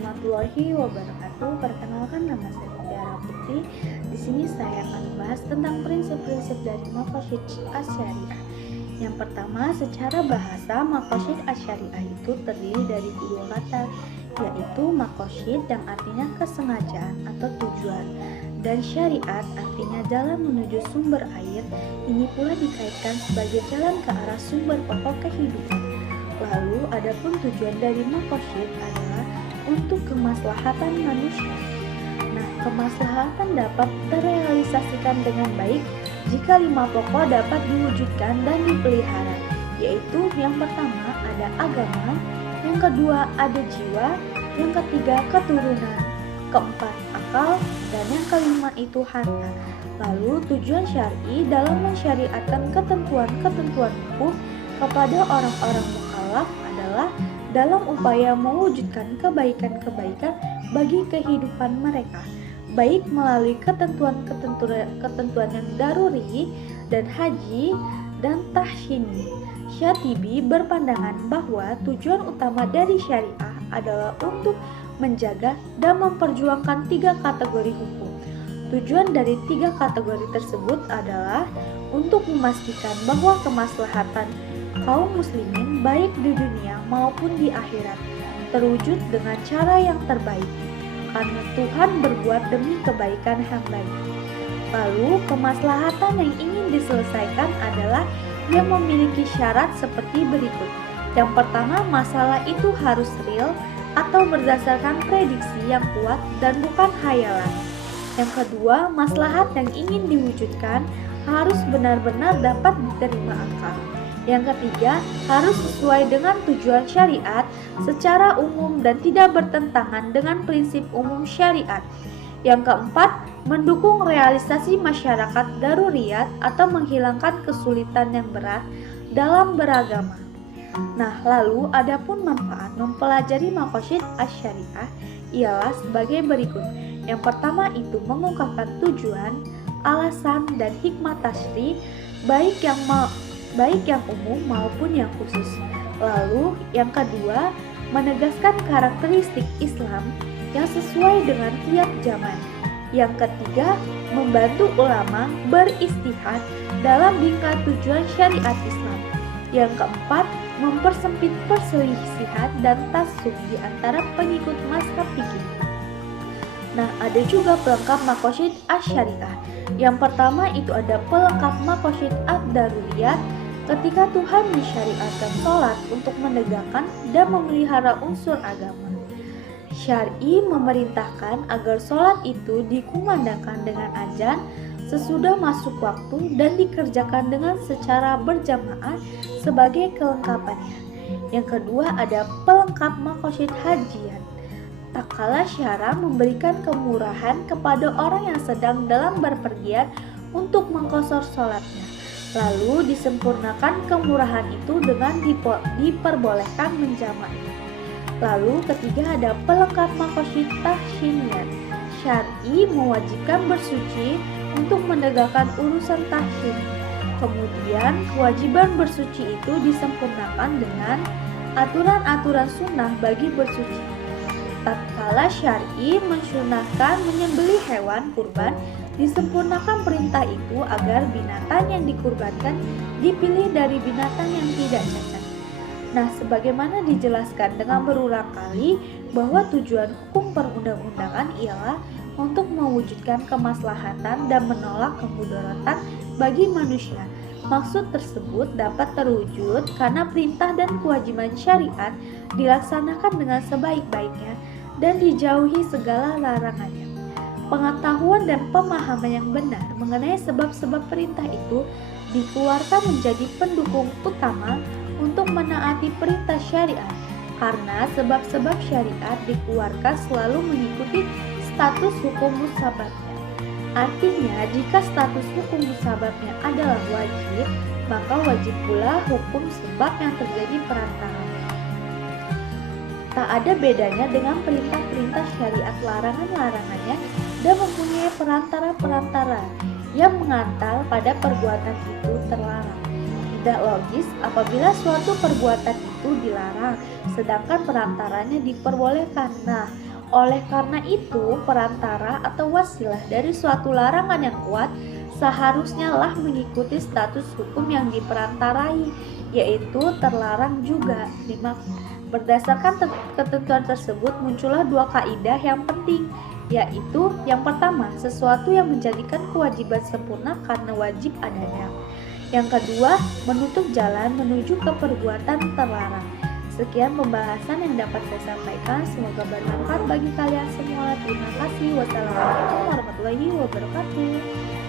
warahmatullahi wabarakatuh. Perkenalkan, nama saya Mutiara Putri. Di sini saya akan membahas tentang prinsip-prinsip dari Maqasid Asy-Syariah. Yang pertama, secara bahasa Maqasid Asy-Syariah itu terdiri dari dua kata, yaitu maqasid yang artinya kesengajaan atau tujuan, dan syariat artinya jalan menuju sumber air. Ini pula dikaitkan sebagai jalan ke arah sumber pokok kehidupan. Lalu, adapun tujuan dari maqasid adalah untuk kemaslahatan manusia. Nah, kemaslahatan dapat terrealisasikan dengan baik jika 5 pokok dapat diwujudkan dan dipelihara, yaitu yang pertama ada agama, yang kedua ada jiwa, yang ketiga keturunan, keempat akal, dan yang kelima itu harta. Lalu tujuan syar'i dalam mensyariatkan ketentuan-ketentuan hukum kepada orang-orang mukallaf adalah dalam upaya mewujudkan kebaikan-kebaikan bagi kehidupan mereka, baik melalui ketentuan yang daruri dan haji dan tahsini. Syatibi berpandangan bahwa tujuan utama dari syariah adalah untuk menjaga dan memperjuangkan 3 kategori hukum. Tujuan dari 3 kategori tersebut adalah untuk memastikan bahwa kemaslahatan kaum muslimin baik di dunia maupun di akhirat terwujud dengan cara yang terbaik, karena Tuhan berbuat demi kebaikan hamba-Nya. Lalu kemaslahatan yang ingin diselesaikan adalah yang memiliki syarat seperti berikut. Yang pertama, masalah itu harus real atau berdasarkan prediksi yang kuat dan bukan khayalan. Yang kedua, maslahat yang ingin diwujudkan harus benar-benar dapat diterima akal. Yang ketiga, harus sesuai dengan tujuan syariat secara umum dan tidak bertentangan dengan prinsip umum syariat. Yang keempat, mendukung realisasi masyarakat daruriyat atau menghilangkan kesulitan yang berat dalam beragama. Nah, lalu adapun manfaat mempelajari Maqasid Asy-Syariah ialah sebagai berikut. Yang pertama itu mengungkapkan tujuan, alasan, dan hikmah tasyri baik yang umum maupun yang khusus. Lalu yang kedua, menegaskan karakteristik Islam yang sesuai dengan tiap zaman. Yang ketiga, membantu ulama beristihad dalam bingkai tujuan syariat Islam. Yang keempat, mempersempit perselisihan dan tassub di antara pengikut mazhab fikih. Nah, ada juga pelengkap Maqasid Asy-Syariah. Yang pertama itu ada pelengkap Maqasid Ad-Daruriyat. Ketika Tuhan mensyariatkan sholat untuk menegakkan dan memelihara unsur agama. Syar'i memerintahkan agar sholat itu dikumandangkan dengan azan sesudah masuk waktu dan dikerjakan dengan secara berjamaah sebagai kelengkapannya. Yang kedua ada pelengkap Maqasid Hajiyat. Tak kala syara memberikan kemurahan kepada orang yang sedang dalam berpergian untuk mengqashar sholatnya. Lalu disempurnakan kemurahan itu dengan diperbolehkan menjamaknya. Lalu ketiga ada pelengkap Maqasid Tahsiniyat. Syar'i mewajibkan bersuci untuk menegakkan urusan tahsin. Kemudian kewajiban bersuci itu disempurnakan dengan aturan-aturan sunnah bagi bersuci. Tatkala syar'i mensunahkan menyembelih hewan kurban, disempurnakan perintah itu agar binatang yang dikurbankan dipilih dari binatang yang tidak cacat. Nah, sebagaimana dijelaskan dengan berulang kali bahwa tujuan hukum perundang-undangan ialah untuk mewujudkan kemaslahatan dan menolak kemudaratan bagi manusia. Maksud tersebut dapat terwujud karena perintah dan kewajiban syariat dilaksanakan dengan sebaik-baiknya dan dijauhi segala larangannya. Pengetahuan dan pemahaman yang benar mengenai sebab-sebab perintah itu dikeluarkan menjadi pendukung utama untuk menaati perintah syariat, karena sebab-sebab syariat dikeluarkan selalu mengikuti status hukum musababnya. Artinya, jika status hukum musababnya adalah wajib, maka wajib pula hukum sebab yang terjadi perantara. Tak ada bedanya dengan perintah-perintah syariat, larangan-larangannya dan mempunyai perantara-perantara yang mengantar pada perbuatan itu terlarang. Tidak logis apabila suatu perbuatan itu dilarang, sedangkan perantaranya diperbolehkan. Nah, Oleh karena itu, perantara atau wasilah dari suatu larangan yang kuat seharusnya lah mengikuti status hukum yang diperantarai, yaitu terlarang juga. Berdasarkan ketentuan tersebut muncullah dua kaidah yang penting, yaitu yang pertama, sesuatu yang menjadikan kewajiban sempurna karena wajib adanya. Yang kedua, menutup jalan menuju ke perbuatan terlarang. Sekian pembahasan yang dapat saya sampaikan. Semoga bermanfaat bagi kalian semua. Terima kasih. Wassalamualaikum warahmatullahi wabarakatuh.